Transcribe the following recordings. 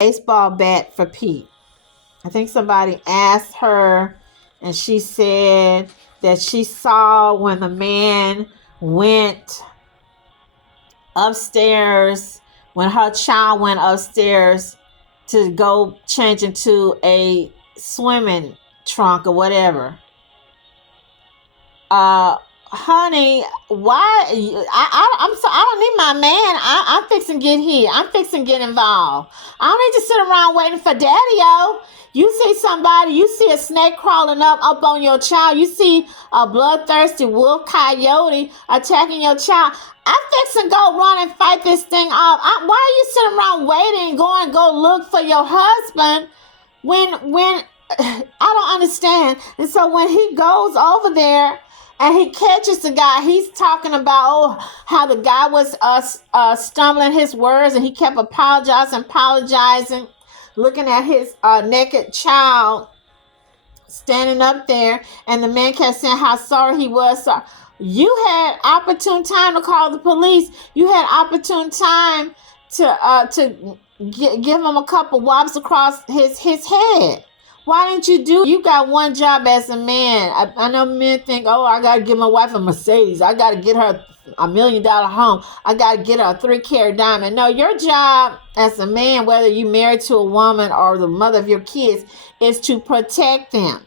baseball bat for Pete. I think somebody asked her, and she said that she saw when the man went upstairs, when her child went upstairs to go change into a swimming trunk or whatever. Honey, why? I'm so I don't need my man. I'm fixing to get here. I'm fixing to get involved. I don't need to sit around waiting for daddy-o. You see somebody, you see a snake crawling up on your child. You see a bloodthirsty wolf coyote attacking your child. I'm fixing to go run and fight this thing off. Why are you sitting around waiting, go look for your husband when I don't understand. And so when he goes over there and he catches the guy, he's talking about how the guy was stumbling his words, and he kept apologizing, looking at his naked child standing up there, and the man kept saying how sorry he was. So you had opportune time to call the police. You had opportune time to give him a couple whops across his head. Why didn't you do? You got one job as a man. I know men think, oh, I got to give my wife a Mercedes. I got to get her a $1 million home. I got to get her a 3-carat diamond. No, your job as a man, whether you married to a woman or the mother of your kids, is to protect them.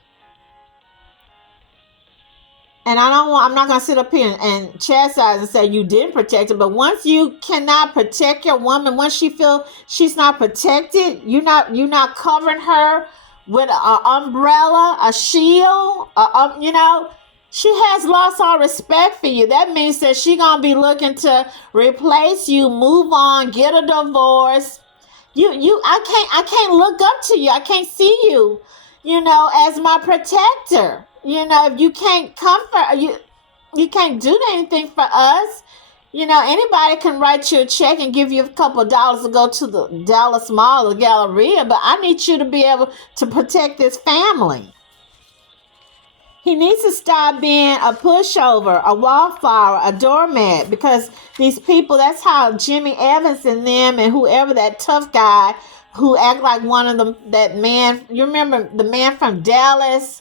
And I'm not going to sit up here and chastise and say you didn't protect her. But once you cannot protect your woman, once she feels she's not protected, you're not covering her with an umbrella, a shield, she has lost all respect for you. That means that she's going to be looking to replace you, move on, get a divorce. I can't look up to you. I can't see you, as my protector. If you can't comfort, you can't do anything for us. Anybody can write you a check and give you a couple of dollars to go to the Dallas Mall or Galleria, but I need you to be able to protect this family. He needs to stop being a pushover, a wallflower, a doormat, because these people, that's how Jimmy Evans and them and whoever that tough guy who act like one of them, that man, you remember the man from Dallas?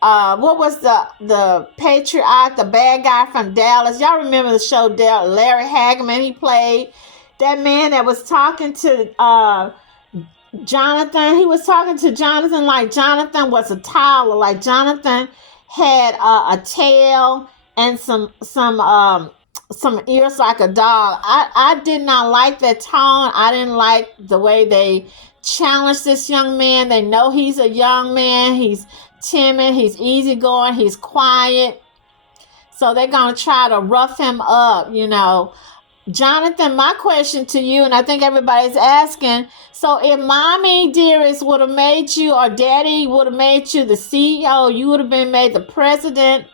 What was the patriot, the bad guy from Dallas? Y'all remember the show Larry Hagman? He played that man that was talking to Jonathan. He was talking to Jonathan like Jonathan was a toddler, like Jonathan had a tail and some ears like a dog. I did not like that tone. I didn't like the way they challenged this young man. They know he's a young man. He's timid, he's easygoing, he's quiet. So they're going to try to rough him up, Jonathan, my question to you, and I think everybody's asking, so if mommy dearest would have made you, or daddy would have made you the CEO, you would have been made the president.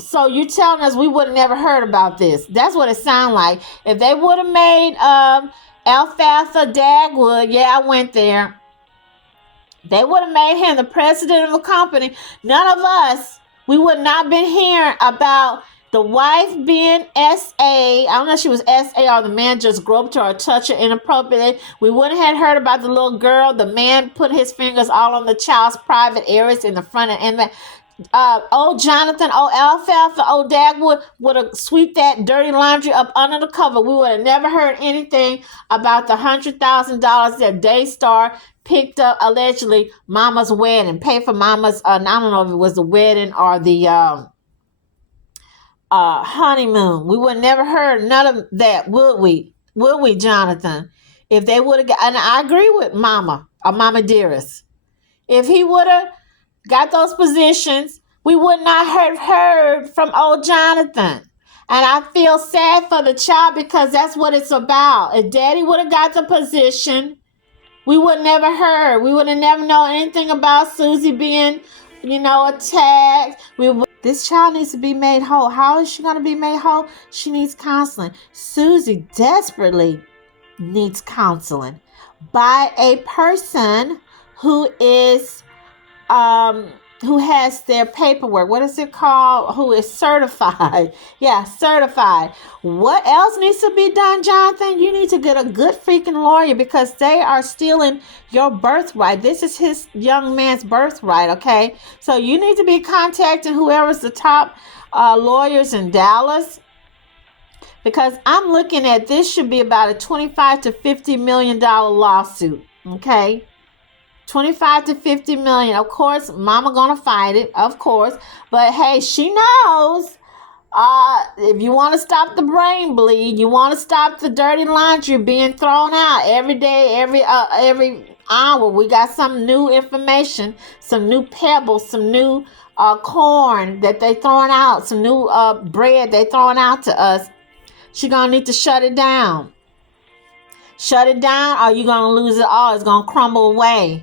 So you're telling us we would have never heard about this. That's what it sounds like. If they would have made Alfalfa Dagwood, yeah, I went there. They would have made him the president of a company. None of us, we would not have been hearing about the wife being S.A. I don't know if she was S.A. or the man just groped her or touched her inappropriately. We wouldn't have heard about the little girl. The man put his fingers all on the child's private areas in the front and back. Old Jonathan, old Alfalfa, old Dagwood would have swept that dirty laundry up under the cover. We would have never heard anything about the $100,000 that Daystar picked up, allegedly, mama's wedding, paid for mama's, I don't know if it was the wedding or the honeymoon. We would never heard none of that, would we? Would we, Jonathan? If they would have got, and I agree with mama, or mama dearest. If he would have got those positions, we would not have heard from old Jonathan. And I feel sad for the child because that's what it's about. If daddy would have got the position, we would never heard. We would have never known anything about Susie being, attacked. This child needs to be made whole. How is she going to be made whole? She needs counseling. Susie desperately needs counseling by a person who is who has their paperwork. What is it called? Who is certified? Yeah, certified. What else needs to be done, Jonathan? You need to get a good freaking lawyer because they are stealing your birthright. This is his young man's birthright, okay? So you need to be contacting whoever's the top lawyers in Dallas, because I'm looking at this should be about a $25 to $50 million lawsuit, okay? 25 to 50 million. Of course, mama gonna fight it, of course. But hey, she knows if you want to stop the brain bleed, you want to stop the dirty laundry being thrown out every day, every hour. We got some new information, some new pebbles, some new corn that they throwing out, some new bread they throwing out to us. She gonna need to shut it down. Shut it down, or you're gonna lose it all. It's gonna crumble away.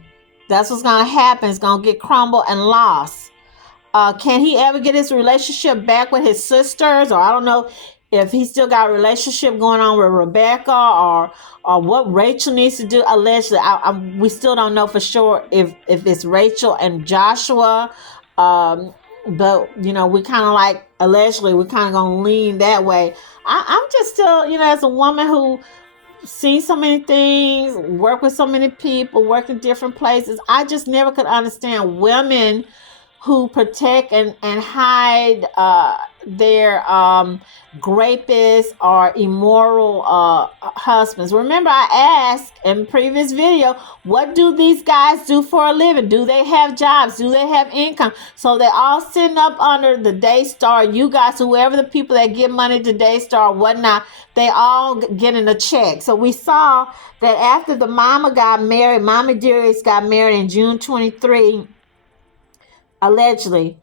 That's what's going to happen. It's going to get crumbled and lost. Can he ever get his relationship back with his sisters? Or I don't know if he still got a relationship going on with Rebecca or what Rachel needs to do. Allegedly, we still don't know for sure if it's Rachel and Joshua. But, you know, we kind of like, allegedly, we're kind of going to lean that way. I'm just still, you know, as a woman who seen so many things, work with so many people, work in different places. I just never could understand women who protect and hide their rapists or immoral husbands. Remember, I asked in previous video, what do these guys do for a living? Do they have jobs? Do they have income? So they're all sitting up under the Daystar. You guys, whoever the people that give money to Daystar or whatnot, they all getting a check. So we saw that after the mama got married, Mama Dearest got married in June 23, allegedly.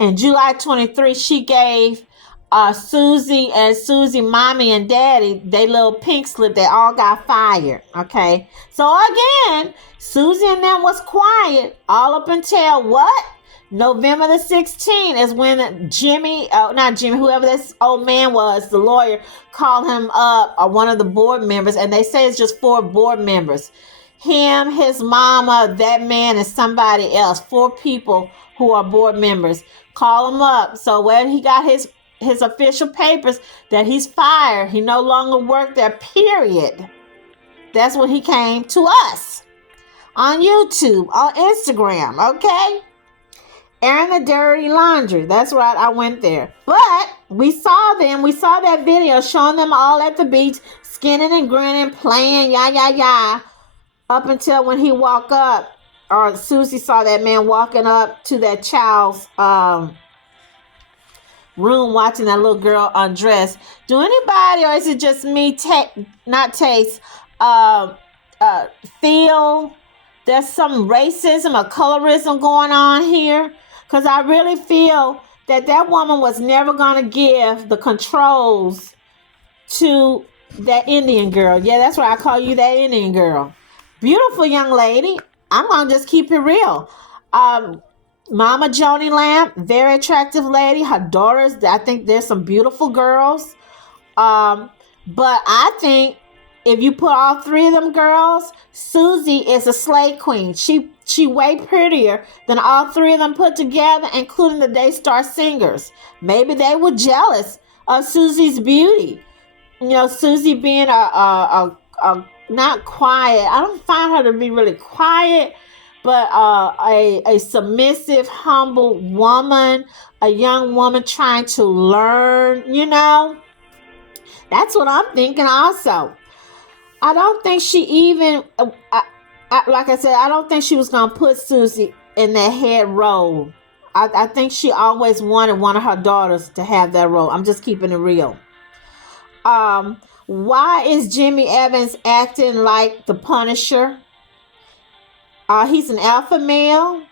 In July 23, she gave Susie and Susie mommy and daddy, they little pink slip. They all got fired. Okay. So again, Susie and them was quiet all up until what? November the 16th is when Jimmy, not Jimmy, whoever this old man was, the lawyer, called him up, or one of the board members, and they say it's just 4 board members. Him, his mama, that man, and somebody else. 4 people who are board members. Call him up. So when he got his official papers that he's fired, he no longer worked there, period. That's when he came to us on YouTube, on Instagram, okay? Airing the dirty laundry. That's right, I went there. But we saw them. We saw that video showing them all at the beach, skinning and grinning, playing, yah. Up until when he walked up, or Susie saw that man walking up to that child's room, watching that little girl undress. Do anybody, or is it just me, feel there's some racism or colorism going on here? Because I really feel that woman was never going to give the controls to that Indian girl. Yeah, that's why I call you that Indian girl. Beautiful young lady. I'm going to just keep it real. Mama Joni Lamb, very attractive lady. Her daughters, I think there's some beautiful girls. But I think if you put all 3 of them girls, Susie is a slay queen. She way prettier than all 3 of them put together, including the Daystar singers. Maybe they were jealous of Susie's beauty. You know, Susie being a not quiet. I don't find her to be really quiet, but a submissive, humble woman, a young woman trying to learn, you know. That's what I'm thinking also. I don't think she even, like I said, I don't think she was going to put Susie in that head role. I think she always wanted one of her daughters to have that role. I'm just keeping it real. Why is Jimmy Evans acting like the Punisher? He's an alpha male.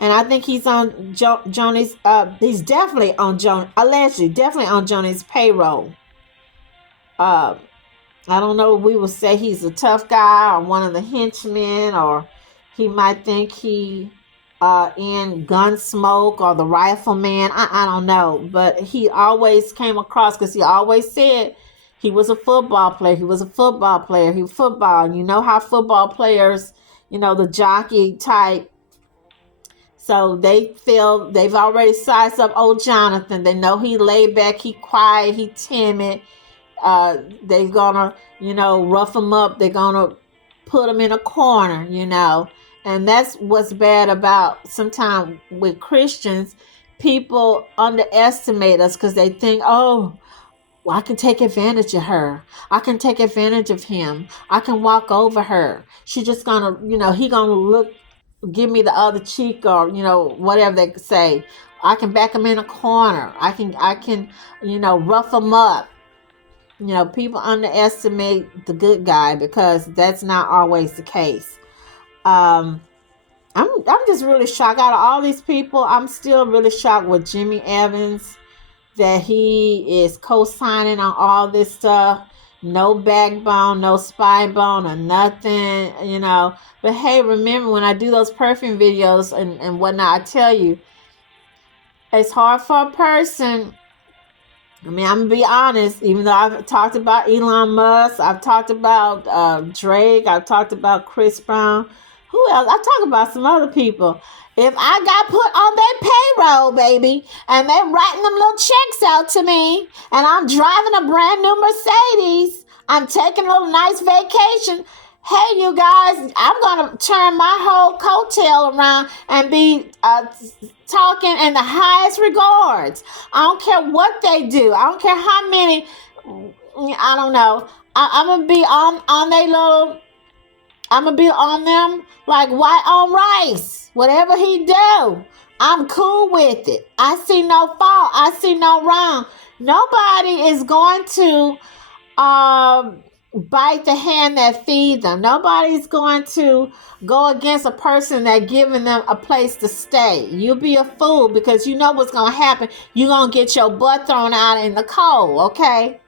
And I think he's on Joni's, he's definitely on allegedly, definitely on Joni's payroll. I don't know if we will say he's a tough guy or one of the henchmen, or he might think he in Gunsmoke or the Rifleman. I don't know. But he always came across, because he always said he was a football player. He was a football player. He was football. And you know how football players, you know, the jockey type So they feel they've already sized up old Jonathan. They know he laid back, he quiet, he timid. They're gonna, rough him up. They're gonna put him in a corner, And that's what's bad about sometimes with Christians. People underestimate us because they think, oh, well, I can take advantage of her. I can take advantage of him. I can walk over her. She just gonna, he gonna give me the other cheek, or, whatever they say. I can back him in a corner. I can, rough him up. People underestimate the good guy because that's not always the case. I'm just really shocked. Out of all these people, I'm still really shocked with Jimmy Evans, that he is co-signing on all this stuff. No backbone, no spine bone, or nothing, But hey, remember when I do those perfume videos and whatnot, I tell you, it's hard for a person. I'm going to be honest, even though I've talked about Elon Musk, I've talked about Drake, I've talked about Chris Brown. Who else? I talk about some other people. If I got put on their payroll, baby, and they're writing them little checks out to me, and I'm driving a brand new Mercedes, I'm taking a little nice vacation. Hey, you guys, I'm going to turn my whole coattail around and be talking in the highest regards. I don't care what they do. I don't care how many, I don't know. I'm going to be on their little, I'm going to be on them like white on rice. Whatever he do, I'm cool with it. I see no fault. I see no wrong. Nobody is going to bite the hand that feeds them. Nobody's going to go against a person that giving them a place to stay. You'll be a fool because you know what's going to happen. You're going to get your butt thrown out in the cold, okay?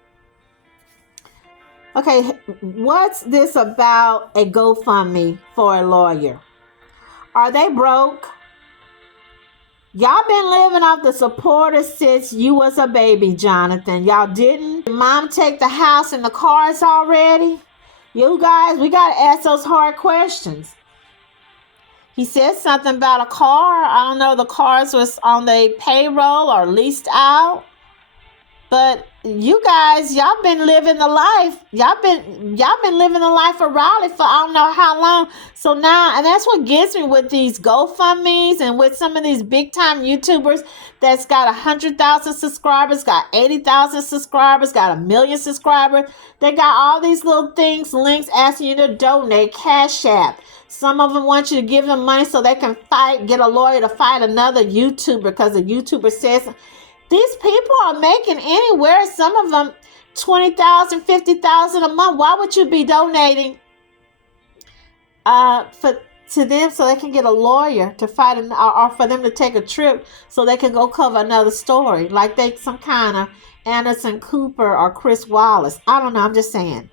Okay, what's this about a GoFundMe for a lawyer? Are they broke? Y'all been living off the supporters since you was a baby, Jonathan. Y'all didn't? Mom take the house and the cars already? You guys, we got to ask those hard questions. He said something about a car. I don't know, the cars was on the payroll or leased out. But you guys, y'all been living the life. Y'all been living the life of Raleigh for I don't know how long. So now, and that's what gets me with these GoFundMes and with some of these big time YouTubers that's got 100,000 subscribers, got 80,000 subscribers, got 1 million subscribers. They got all these little things, links asking you to donate, Cash App. Some of them want you to give them money so they can get a lawyer to fight another YouTuber because the YouTuber says. These people are making anywhere, some of them $20,000, $50,000 a month. Why would you be donating to them so they can get a lawyer to fight, or for them to take a trip so they can go cover another story, like they some kind of Anderson Cooper or Chris Wallace? I don't know. I'm just saying,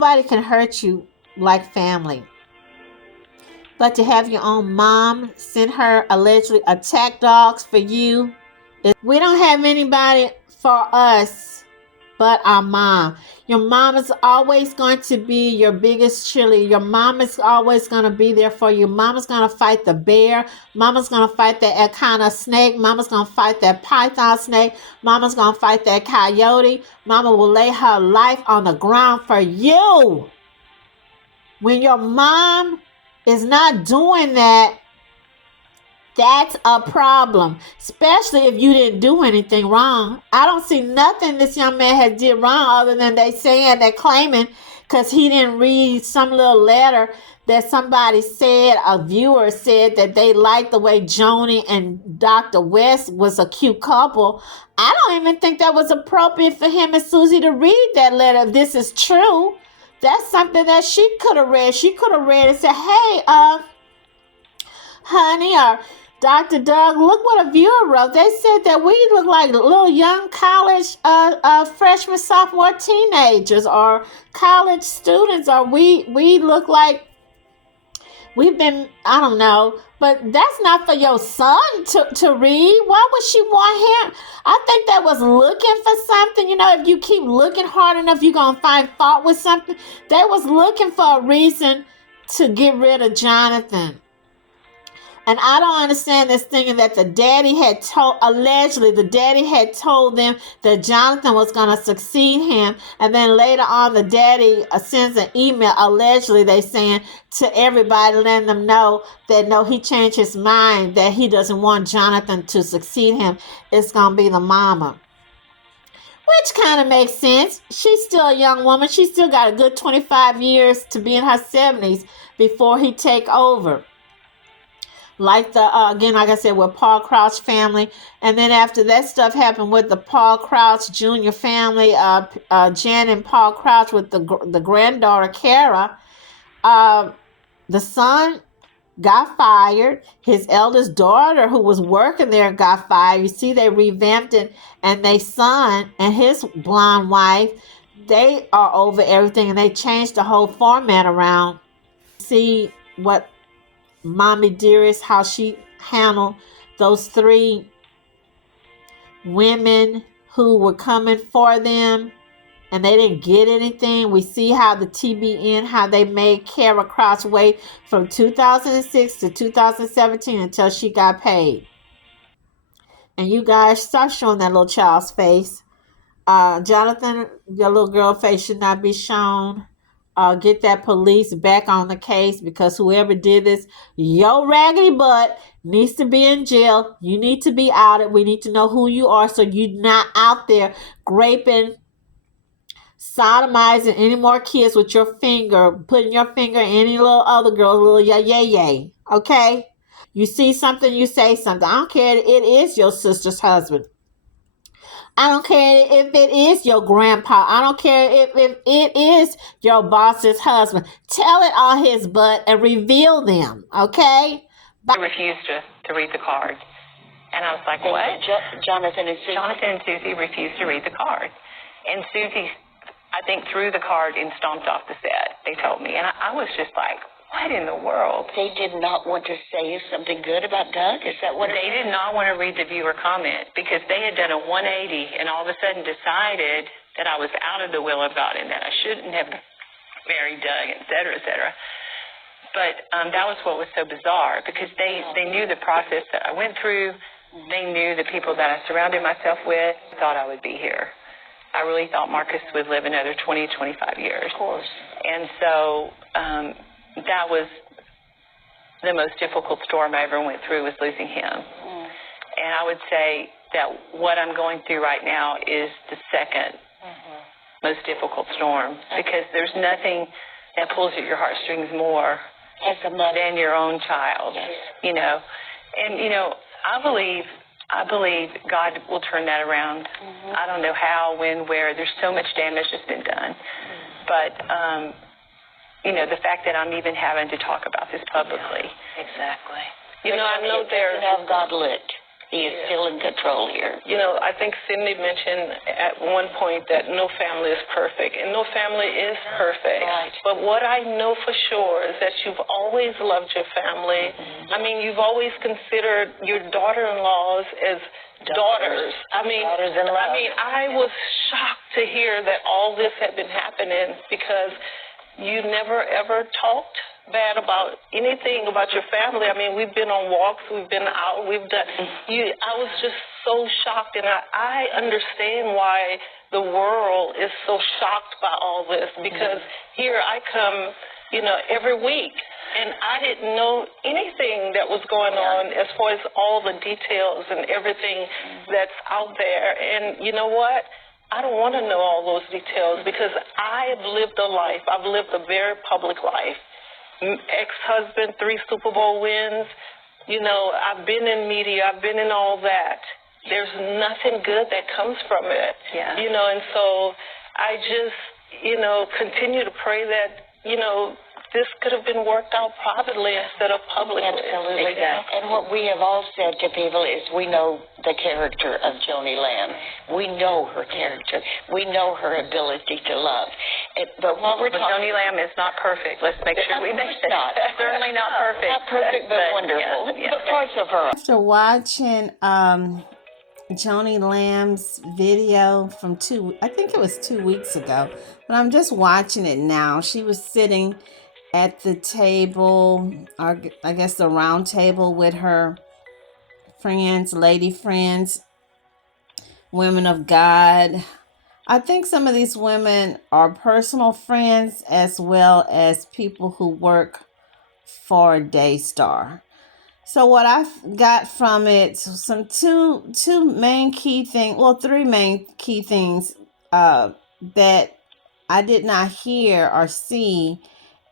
nobody can hurt you like family. But to have your own mom send her allegedly attack dogs for you. We don't have anybody for us but our mom. Your mom is always going to be your biggest cheerleader. Your mom is always going to be there for you. Mama's going to fight the bear. Mama's going to fight that kind of snake. Mama's going to fight that python snake. Mama's going to fight that coyote. Mama will lay her life on the ground for you. When your mom is not doing that, that's a problem, especially if you didn't do anything wrong. I don't see nothing this young man has did wrong other than they're claiming because he didn't read some little letter that somebody said, a viewer said that they liked the way Joni and Dr. Weiss was a cute couple. I don't even think that was appropriate for him and Susie to read that letter. If this is true, that's something that she could have read. She could have read and said, hey, honey, or Dr. Doug, look what a viewer wrote. They said that we look like little young college freshmen, sophomore teenagers or college students, or we look like we've been, I don't know. But that's not for your son to read. Why would she want him? I think that was looking for something. If you keep looking hard enough, you're going to find fault with something. They was looking for a reason to get rid of Jonathan. And I don't understand this thinking that the daddy had told, allegedly, the daddy had told them that Jonathan was going to succeed him. And then later on, the daddy sends an email, allegedly, they saying to everybody, letting them know that no, he changed his mind, that he doesn't want Jonathan to succeed him. It's going to be the mama. Which kind of makes sense. She's still a young woman. She's still got a good 25 years to be in her 70s before he take over. Like again, like I said, with Paul Crouch family. And then after that stuff happened with the Paul Crouch Jr. family, Jan and Paul Crouch with the granddaughter, Kara, the son got fired. His eldest daughter, who was working there, got fired. You see, they revamped it. And their son and his blonde wife, they are over everything. And they changed the whole format around. See what Mommy Dearest, how she handled those 3 women who were coming for them and they didn't get anything. We see how the TBN, how they made Kara Crouch wait from 2006 to 2017 until she got paid. And you guys start showing that little child's face. Jonathan, your little girl face should not be shown. Get that police back on the case, because whoever did this, your raggedy butt needs to be in jail. You need to be outed. We need to know who you are, so you're not out there raping, sodomizing any more kids with your finger, putting your finger in any little other girl, little yay. Okay? You see something, you say something. I don't care if it is your sister's husband. I don't care if it is your grandpa. I don't care if it is your boss's husband. Tell it on his butt and reveal them, okay? I refused to read the card. And I was like, what? Jonathan and Susie? Jonathan and Susie refused to read the card. And Susie, I think, threw the card and stomped off the set, they told me. And I was just like, what in the world? They did not want to say something good about Doug? Is that what They did not want to read the viewer comment, because they had done a 180 and all of a sudden decided that I was out of the will of God and that I shouldn't have married Doug, et cetera, et cetera. But that was what was so bizarre, because they knew the process that I went through. They knew the people that I surrounded myself with. Thought I would be here. I really thought Marcus would live another 20, 25 years. Of course. And so that was the most difficult storm I ever went through, was losing him. And I would say that what I'm going through right now is the second most difficult storm, because there's nothing that pulls at your heartstrings more as a mother than your own child. Yes. You know, and you know, I believe God will turn that around. I don't know how, when, where. There's so much damage that's been done, but you know, the fact that I'm even having to talk about this publicly. Yeah, exactly. You know, I know there's God lit. He is still in control here. You know, I think Cindy mentioned at one point that no family is perfect, and no family is perfect. Right. But what I know for sure is that you've always loved your family. I mean, you've always considered your daughter-in-laws as daughters. I mean, I was shocked to hear that all this had been happening, because you never ever talked bad about anything about your family. I mean, we've been on walks, we've been out, we've done. I was just so shocked, and I understand why the world is so shocked by all this, because here I come, you know, every week, and I didn't know anything that was going on as far as all the details and everything that's out there. And you know what? I don't want to know all those details, because I have lived a life. I've lived a very public life. Ex-husband, 3 Super Bowl wins. You know, I've been in media. I've been in all that. There's nothing good that comes from it. Yeah. You know, and so I just, you know, continue to pray that, you know, this could have been worked out privately instead of publicly. Absolutely. Exactly. And what we have all said to people is we know the character of Joni Lamb. We know her character. We know her ability to love. But what we're talking Joni Lamb is not perfect. Let's make sure we make that. not. Certainly not perfect. Not perfect, but wonderful. Yeah. But parts of her. After watching Joni Lamb's video from I think it was 2 weeks ago, but I'm just watching it now. She was sitting at the table, or I guess the round table with her friends, lady friends, women of God. I think some of these women are personal friends as well as people who work for Daystar. So what I got from it, some two main key things, well, three main key things that I did not hear or see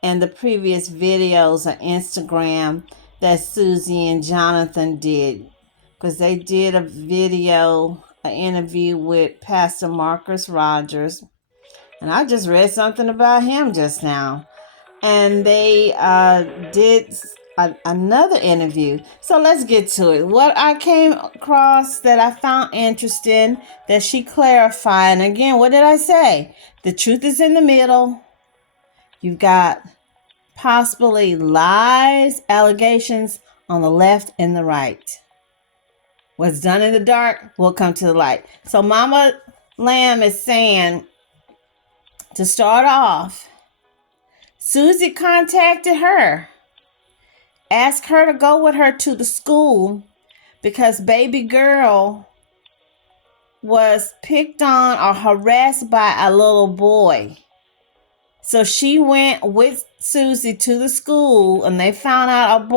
in the previous videos on Instagram that Susie and Jonathan did, because they did a video, an interview with Pastor Marcus Rogers, and I just read something about him just now. And they did another interview. So let's get to it. What I came across that I found interesting that she clarified, and again, what did I say? The truth is in the middle. You've got possibly lies, allegations on the left and the right. What's done in the dark will come to the light. So Mama Lamb is saying, to start off, Susie contacted her, asked her to go with her to the school because baby girl was picked on or harassed by a little boy. So she went with Susie to the school, and they found out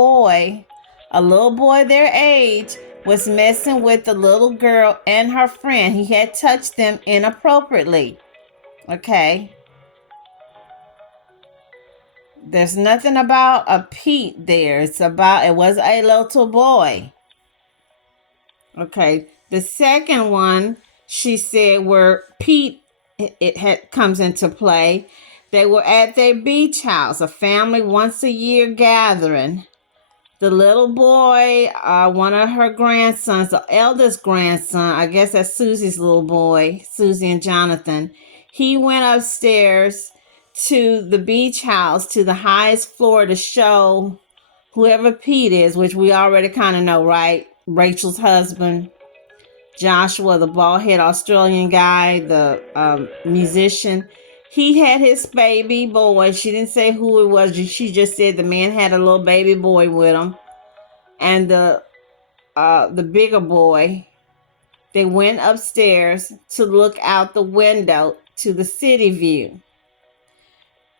a little boy their age, was messing with the little girl and her friend. He had touched them inappropriately. Okay. There's nothing about a Pete there. It was a little boy. Okay. The second one, she said, where Pete comes into play. They were at their beach house, a family once a year gathering. The little boy, one of her grandsons, the eldest grandson, I guess that's Susie's little boy, Susie and Jonathan, he went upstairs to the beach house, to the highest floor, to show whoever Pete is, which we already kind of know, right? Rachel's husband. Joshua, the bald-head Australian guy, the musician. He had his baby boy. She didn't say who it was. She just said the man had a little baby boy with him. And the bigger boy, they went upstairs to look out the window to the city view.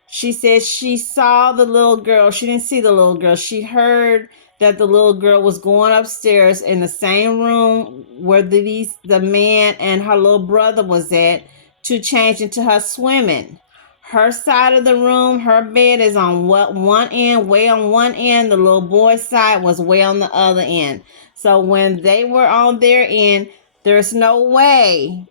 She said she saw the little girl. She didn't see the little girl. She heard that the little girl was going upstairs in the same room where the man and her little brother was at to change into her swimming. Her side of the room, her bed is on one end, way on one end. The little boy's side was way on the other end. So when they were on their end, there's no way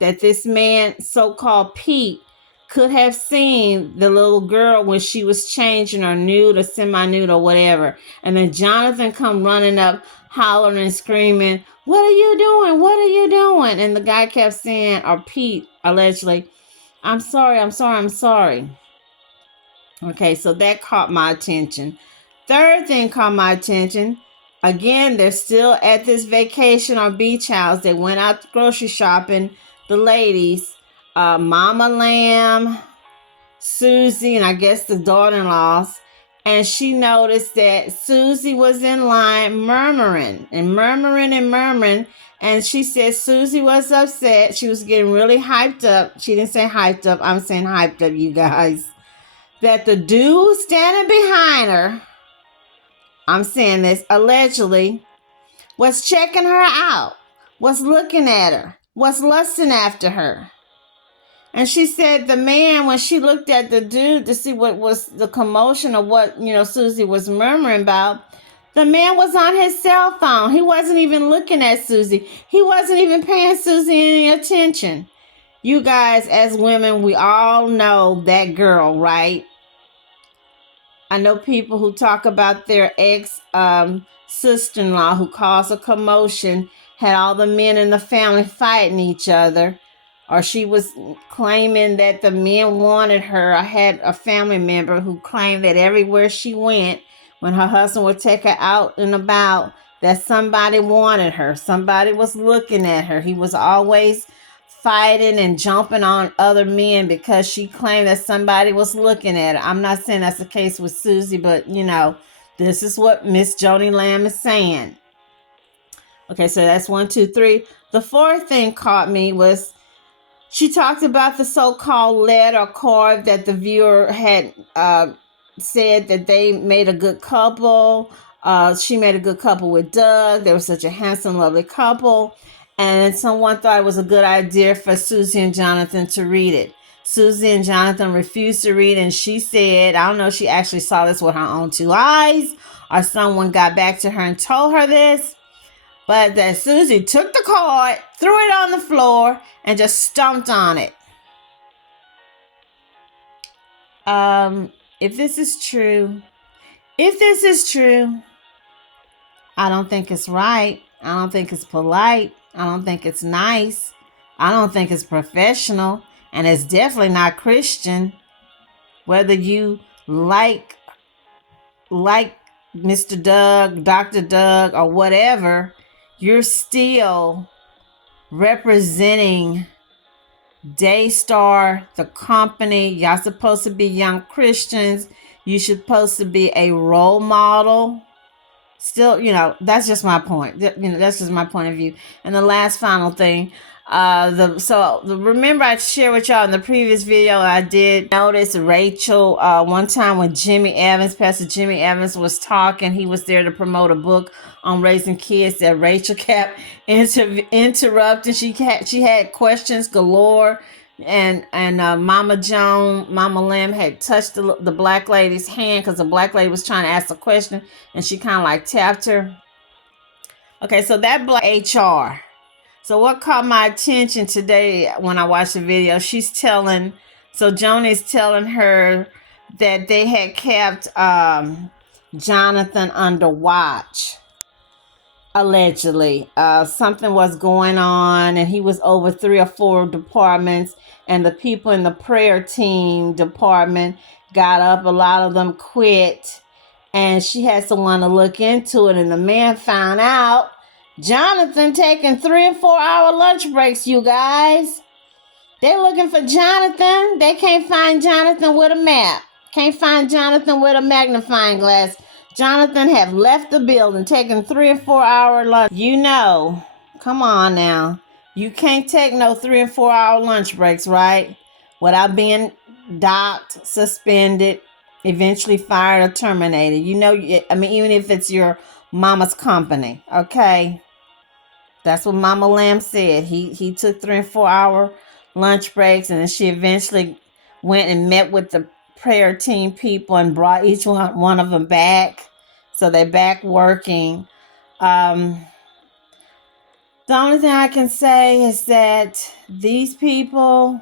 that this man, so-called Pete, could have seen the little girl when she was changing her nude or semi-nude or whatever. And then Jonathan come running up, hollering and screaming, "What are you doing? What are you doing?" And the guy kept saying, or Pete, allegedly, I'm sorry. Okay, so that caught my attention. Third thing caught my attention. Again, they're still at this vacation or beach house. They went out grocery shopping, the ladies, Mama Lamb, Susie, and I guess the daughter-in-laws. And she noticed that Susie was in line murmuring. And she said Susie was upset. She was getting really hyped up. She didn't say hyped up. I'm saying hyped up, you guys. That the dude standing behind her, I'm saying this, allegedly, was checking her out, was looking at her, was lusting after her. And she said the man, when she looked at the dude to see what was the commotion of what, Susie was murmuring about, the man was on his cell phone. He wasn't even looking at Susie. He wasn't even paying Susie any attention. You guys, as women, we all know that girl, right? I know people who talk about their ex-sister-in-law who caused a commotion, had all the men in the family fighting each other. Or she was claiming that the men wanted her. I had a family member who claimed that everywhere she went, when her husband would take her out and about, that somebody wanted her. Somebody was looking at her. He was always fighting and jumping on other men because she claimed that somebody was looking at her. I'm not saying that's the case with Susie, but this is what Miss Joni Lamb is saying. Okay, so that's 1, 2, 3. The fourth thing caught me was she talked about the so-called letter or card that the viewer had said that they made a good couple. She made a good couple with Doug. They were such a handsome, lovely couple. And someone thought it was a good idea for Susie and Jonathan to read it. Susie and Jonathan refused to read, and she said, I don't know if she actually saw this with her own 2 eyes or someone got back to her and told her this, but that Susie took the card, threw it on the floor, and just stomped on it. If this is true, I don't think it's right. I don't think it's polite. I don't think it's nice. I don't think it's professional. And it's definitely not Christian. Whether you like Mr. Doug, Dr. Doug, or whatever, you're still representing Daystar, the company. Y'all supposed to be young Christians. You're supposed to be a role model. Still, that's just my point. That's just my point of view. And the last final thing, remember I shared with y'all in the previous video, I did notice Rachel, one time when Pastor Jimmy Evans was talking, he was there to promote a book on raising kids, that Rachel kept interrupting. She had questions galore. And Mama Lamb had touched the black lady's hand because the black lady was trying to ask a question, and she kind of like tapped her. Okay, so that black HR. So what caught my attention today when I watched the video, Joni's telling her that they had kept Jonathan under watch. Allegedly, something was going on, and he was over 3 or 4 departments, and the people in the prayer team department got up. A lot of them quit, and she had someone to look into it, and the man found out Jonathan taking 3 and 4 hour lunch breaks. You guys, they're looking for Jonathan. They can't find Jonathan with a map, can't find Jonathan with a magnifying glass. Jonathan have left the building, taking 3 and 4 hour lunch. Come on now. You can't take no 3 and 4 hour lunch breaks, right? Without being docked, suspended, eventually fired or terminated. Even if it's your mama's company, okay? That's what Mama Lamb said. He took 3 and 4 hour lunch breaks, and then she eventually went and met with the prayer team people and brought each one of them back. So they're back working. The only thing I can say is that these people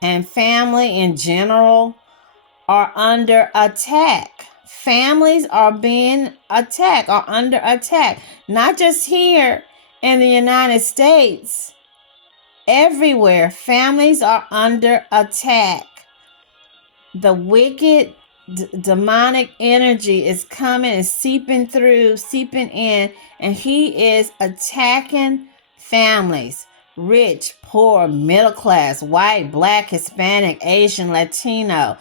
and family in general are under attack. Families are being attacked, are under attack. Not just here in the United States. Everywhere, families are under attack. The wicked demonic energy is coming and seeping in, and he is attacking families. Rich, poor, middle class, white, black, Hispanic, Asian, Latino,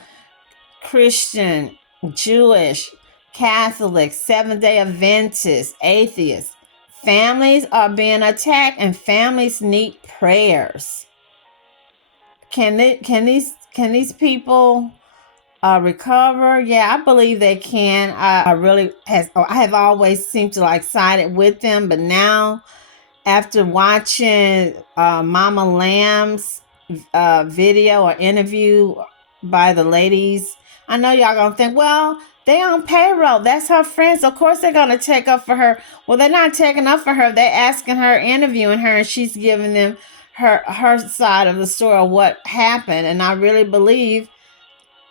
Christian, Jewish, Catholic, Seventh-day Adventist, atheists. Families are being attacked, and families need prayers. Can these people recover? Yeah, I believe they can. I have always seemed to sided with them, but now after watching Mama Lamb's video or interview by the ladies, I know y'all gonna think, well, they on payroll. That's her friends. Of course they're gonna take up for her. Well, they're not taking up for her. They're asking her, interviewing her, and she's giving them her side of the story of what happened. And I really believe,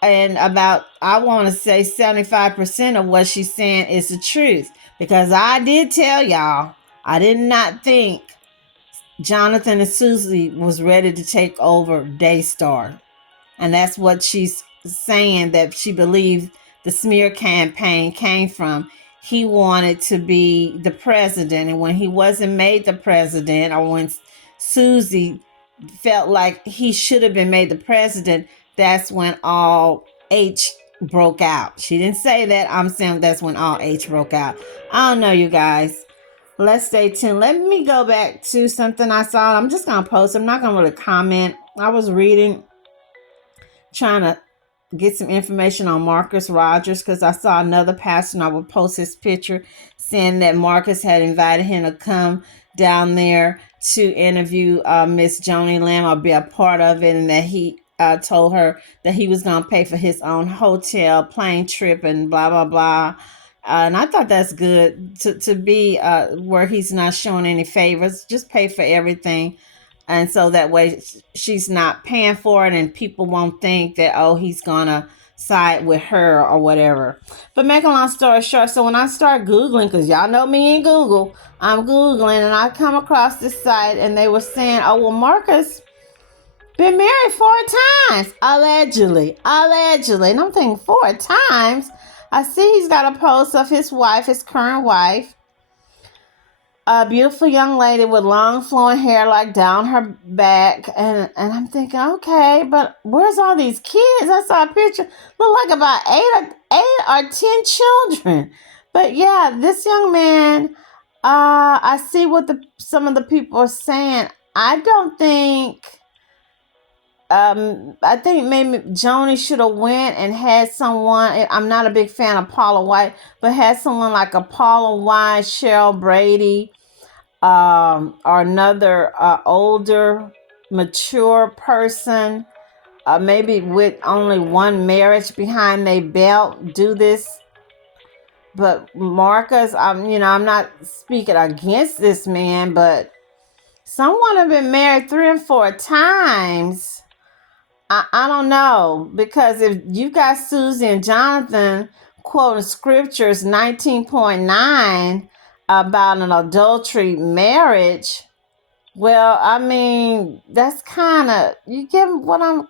and about, I want to say 75% of what she's saying is the truth. Because I did tell y'all, I did not think Jonathan and Susie was ready to take over Daystar. And that's what she's saying, that she believed the smear campaign came from. He wanted to be the president, and when he wasn't made the president, or when Susie felt like he should have been made the president, that's when all H broke out. She didn't say that. I'm saying that's when all H broke out. I don't know, you guys. Let's stay tuned. Let me go back to something I saw. I'm just going to post. I'm not going to really comment. I was reading, trying to get some information on Marcus Rogers, because I saw another pastor, and I would post his picture saying that Marcus had invited him to come down there to interview Miss Joni Lamb or be a part of it, and that he told her that he was going to pay for his own hotel, plane trip, and blah, blah, blah. And I thought that's good to be where he's not showing any favors. Just pay for everything. And so that way she's not paying for it, and people won't think that, oh, he's going to side with her or whatever. But make a long story short, so when I start Googling, because y'all know me in Google, I'm Googling, and I come across this site, and they were saying, oh, well, Marcus been married 4 times, allegedly. And I'm thinking 4 times? I see he's got a post of his wife, his current wife. A beautiful young lady with long flowing hair like down her back. And I'm thinking, okay, but where's all these kids? I saw a picture. Look like about 8 or 10 children. But yeah, this young man, I see what some of the people are saying. I think maybe Joni should have went and had someone. I'm not a big fan of Paula White, but had someone like a Paula White, Cheryl Brady, or another older, mature person, maybe with only one marriage behind their belt, do this. But Marcus, I'm not speaking against this man, but someone have been married 3 and 4 times. I don't know, because if you got Susie and Jonathan quoting scriptures 19.9 about an adultery marriage, well, I mean, that's kind of, you get what I'm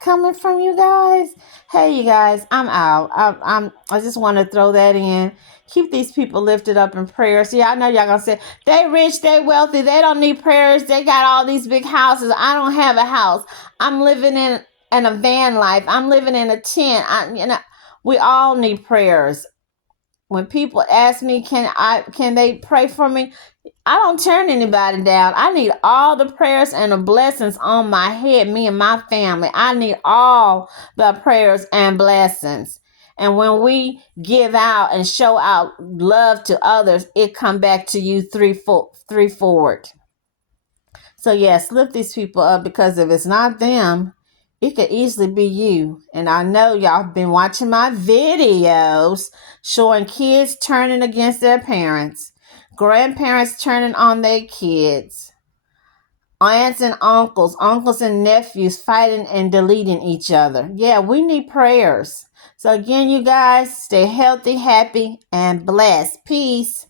coming from, you guys? Hey, you guys, I'm out. I just want to throw that in. Keep these people lifted up in prayers. Yeah, I know y'all gonna say they rich, they wealthy, they don't need prayers. They got all these big houses. I don't have a house. I'm living in a van life. I'm living in a tent. We all need prayers. When people ask me, can they pray for me? I don't turn anybody down. I need all the prayers and the blessings on my head, me and my family. I need all the prayers and blessings. And when we give out and show out love to others, it come back to you threefold. So yes, lift these people up, because if it's not them, it could easily be you. And I know y'all have been watching my videos showing kids turning against their parents, grandparents turning on their kids, aunts and uncles and nephews fighting and deleting each other. Yeah, we need prayers. So again, you guys, stay healthy, happy, and blessed. Peace.